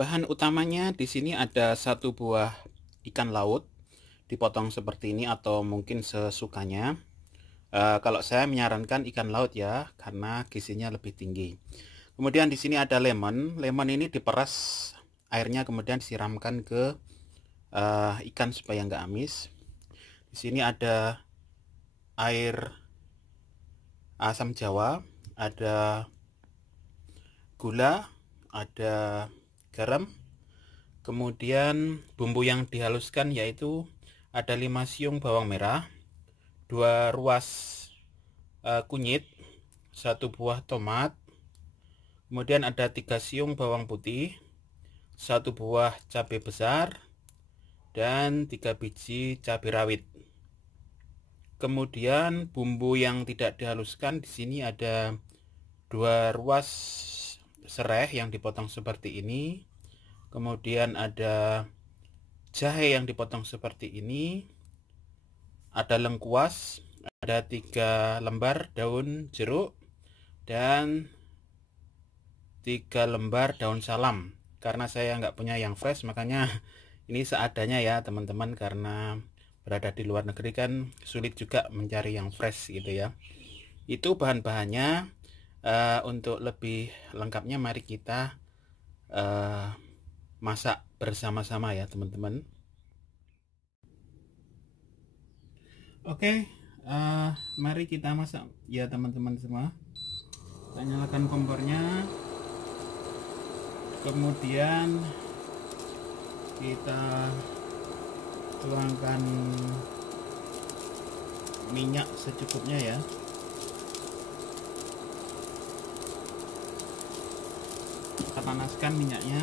Bahan utamanya di sini ada satu buah ikan laut, dipotong seperti ini atau mungkin sesukanya. Kalau saya menyarankan ikan laut ya, karena gizinya lebih tinggi. Kemudian di sini ada lemon. Lemon ini diperas airnya, kemudian disiramkan ke ikan supaya nggak amis. Di sini ada air asam jawa, ada gula, ada garam, kemudian bumbu yang dihaluskan yaitu ada 5 siung bawang merah, 2 ruas kunyit, 1 buah tomat, kemudian ada 3 siung bawang putih, 1 buah cabai besar, dan 3 biji cabai rawit. Kemudian bumbu yang tidak dihaluskan di sini ada 2 ruas serai yang dipotong seperti ini, kemudian ada jahe yang dipotong seperti ini, ada lengkuas, ada 3 lembar daun jeruk, dan 3 lembar daun salam. Karena saya nggak punya yang fresh, makanya ini seadanya ya teman-teman, karena berada di luar negeri kan sulit juga mencari yang fresh gitu ya. Itu bahan-bahannya. Untuk lebih lengkapnya mari kita masak bersama-sama ya teman-teman. Oke, mari kita masak ya teman-teman semua. Kita nyalakan kompornya, kemudian kita tuangkan minyak secukupnya ya. Kita panaskan minyaknya.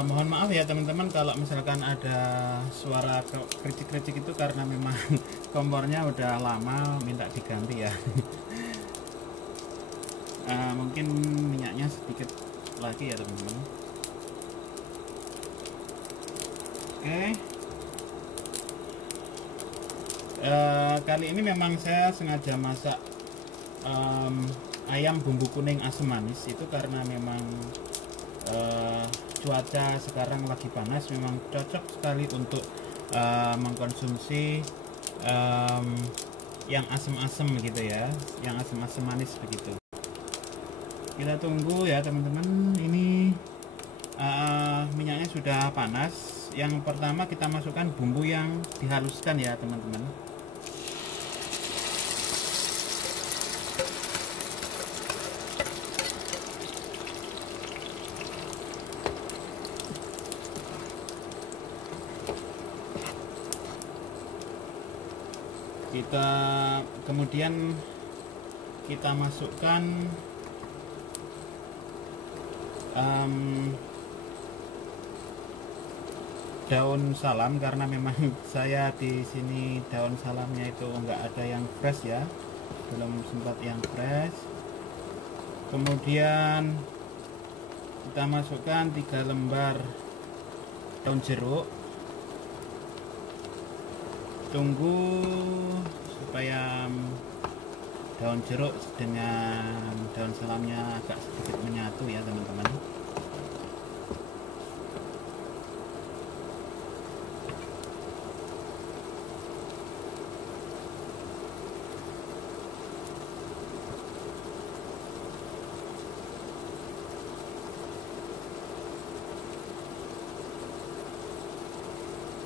Mohon maaf ya teman-teman kalau misalkan ada suara kericik-kericik itu karena memang kompornya udah lama minta diganti ya. Mungkin minyaknya sedikit lagi ya teman-teman. Oke. Kali ini memang saya sengaja masak ayam bumbu kuning asam manis itu karena memang cuaca sekarang lagi panas, memang cocok sekali untuk mengkonsumsi yang asam-asam gitu ya, yang asam-asam manis begitu. Kita tunggu ya teman-teman. Ini minyaknya sudah panas. Yang pertama kita masukkan bumbu yang dihaluskan ya teman-teman. Kemudian kita masukkan daun salam, karena memang saya di sini daun salamnya itu enggak ada yang fresh ya, belum sempat yang fresh. Kemudian kita masukkan 3 lembar daun jeruk. Tunggu supaya daun jeruk dengan daun salamnya agak sedikit menyatu ya teman-teman.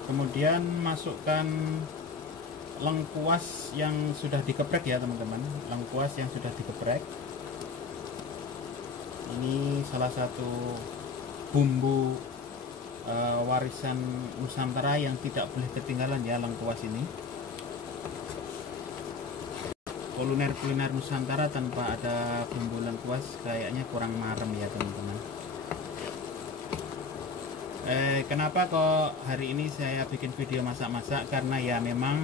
Kemudian masukkan lengkuas yang sudah dikeprek ya teman-teman, lengkuas yang sudah dikeprek. Ini salah satu bumbu warisan Nusantara yang tidak boleh ketinggalan ya, lengkuas ini. Kuliner Nusantara tanpa ada bumbu lengkuas kayaknya kurang marem ya teman-teman. Kenapa kok hari ini saya bikin video masak-masak? Karena ya memang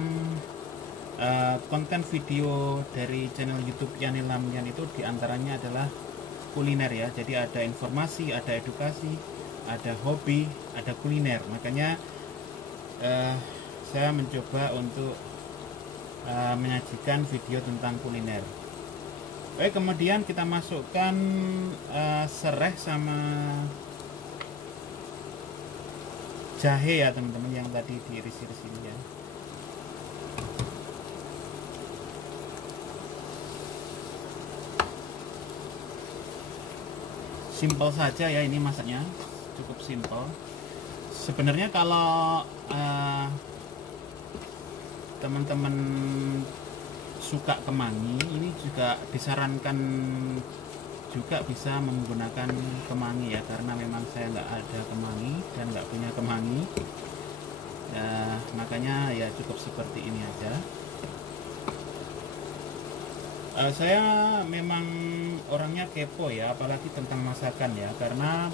konten video dari channel YouTube Yani Lamian itu diantaranya adalah kuliner ya. Jadi ada informasi, ada edukasi, ada hobi, ada kuliner. Makanya saya mencoba untuk menyajikan video tentang kuliner. Baik, kemudian kita masukkan serai sama jahe ya teman-teman, yang tadi diiris-iris ini ya. Simple saja ya ini masaknya, cukup simple. Sebenarnya kalau teman-teman suka kemangi, ini juga disarankan juga bisa menggunakan kemangi ya, karena memang saya nggak ada kemangi dan nggak punya kemangi ya, makanya ya cukup seperti ini aja. Saya memang orangnya kepo ya, apalagi tentang masakan ya, karena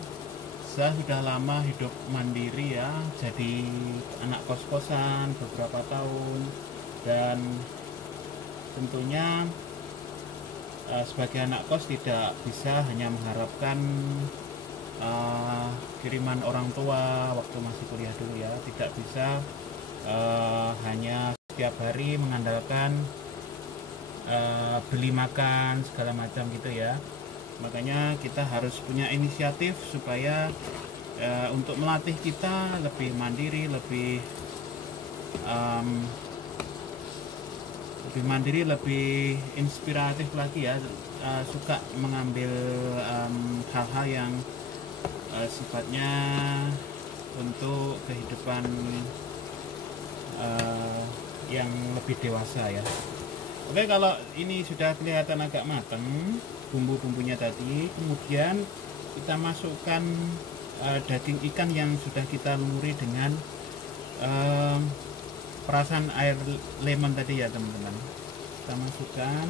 saya sudah lama hidup mandiri ya, jadi anak kos-kosan beberapa tahun, dan tentunya sebagai anak kos tidak bisa hanya mengharapkan kiriman orang tua waktu masih kuliah dulu ya, tidak bisa hanya setiap hari mengandalkan beli makan segala macam gitu ya. Makanya kita harus punya inisiatif supaya untuk melatih kita lebih mandiri, lebih lebih inspiratif lagi ya, suka mengambil hal-hal yang sifatnya untuk kehidupan yang lebih dewasa ya. Oke, kalau ini sudah kelihatan agak matang bumbu-bumbunya tadi, kemudian kita masukkan daging ikan yang sudah kita lumuri dengan perasan air lemon tadi ya teman-teman. Kita masukkan.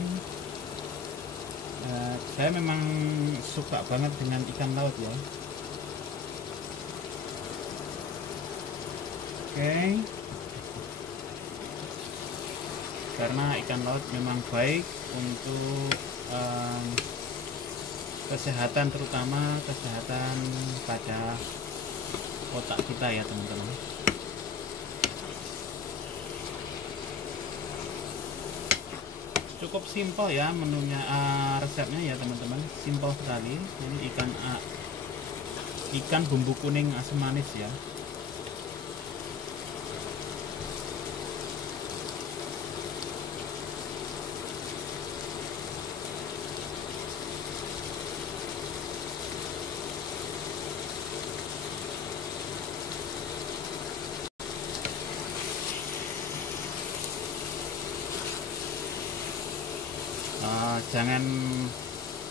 Saya memang suka banget dengan ikan laut ya. Oke. Karena ikan laut memang baik untuk kesehatan, terutama kesehatan pada otak kita ya teman-teman. Cukup simpel ya menunya, resepnya ya teman-teman, simpel sekali. Ini ikan bumbu kuning asam manis ya.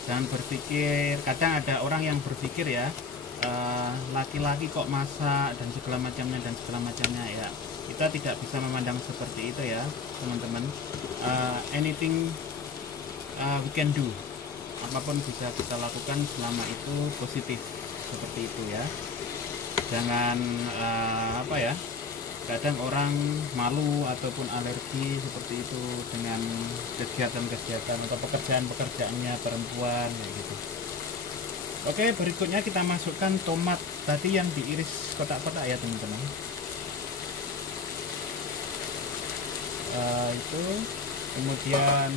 Jangan berpikir, kadang ada orang yang berpikir ya, laki-laki kok masak dan segala macamnya ya. Kita tidak bisa memandang seperti itu ya teman-teman. Anything we can do, apapun bisa kita lakukan selama itu positif, seperti itu ya. Jangan apa ya, kadang orang malu ataupun alergi seperti itu dengan kegiatan-kegiatan atau pekerjaannya perempuan ya gitu. Oke, berikutnya kita masukkan tomat tadi yang diiris kotak-kotak ya teman-teman. Itu kemudian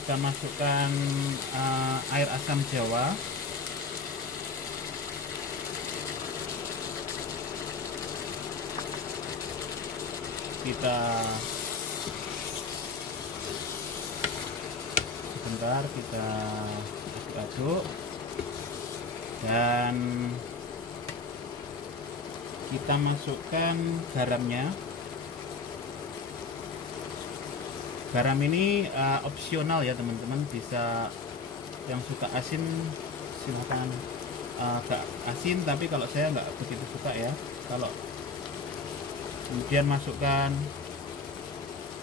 kita masukkan air asam jawa. Kita sebentar kita aduk-aduk dan kita masukkan garamnya. Garam ini opsional ya teman-teman, bisa yang suka asin silahkan agak asin, tapi kalau saya nggak begitu suka ya. Kalau kemudian masukkan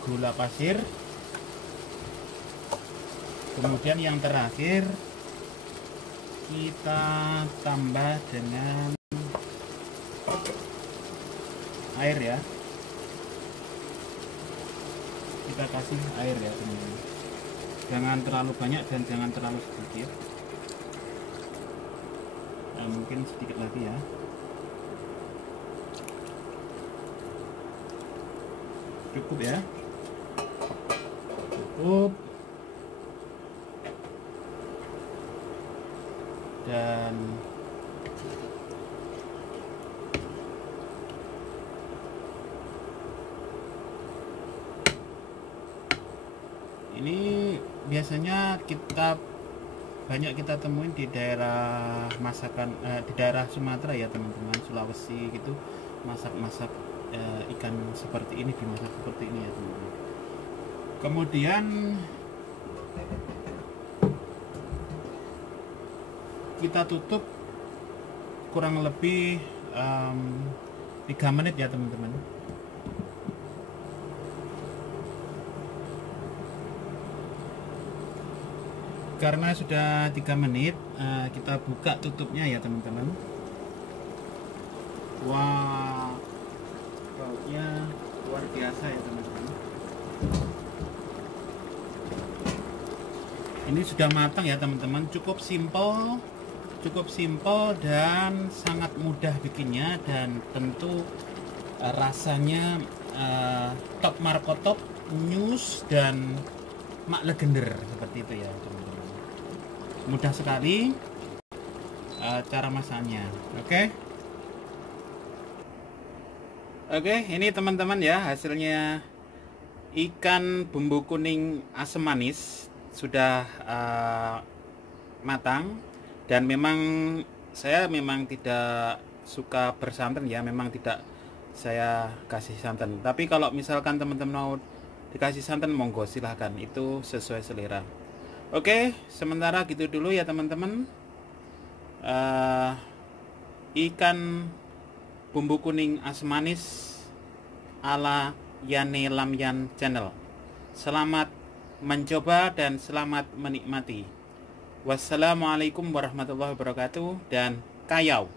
gula pasir, kemudian yang terakhir kita tambah dengan air ya. Kita kasih air ya teman-teman, jangan terlalu banyak dan jangan terlalu sedikit. Nah, mungkin sedikit lagi ya. Cukup ya, cukup. Dan ini biasanya banyak kita temuin di daerah masakan di daerah Sumatera ya teman-teman, Sulawesi gitu, masak-masak ikan seperti ini, dimasak seperti ini ya teman-teman. Kemudian kita tutup kurang lebih 3 menit ya teman-teman. Karena sudah 3 menit, kita buka tutupnya ya teman-teman. Wah, baunya luar biasa ya teman-teman. Ini sudah matang ya teman-teman, cukup simpel dan sangat mudah bikinnya, dan tentu rasanya top markotop, nyus dan mak legender seperti itu ya teman-teman. Mudah sekali cara masaknya. Oke, ini teman-teman ya, hasilnya ikan bumbu kuning asam manis sudah matang. Dan memang saya tidak suka bersantan ya, memang tidak saya kasih santan. Tapi kalau misalkan teman-teman mau dikasih santan, monggo silahkan, itu sesuai selera. Oke, sementara gitu dulu ya teman-teman. Ikan bumbu kuning asam manis ala Yani Lamyan Channel. Selamat mencoba dan selamat menikmati. Wassalamualaikum warahmatullahi wabarakatuh, dan kayau.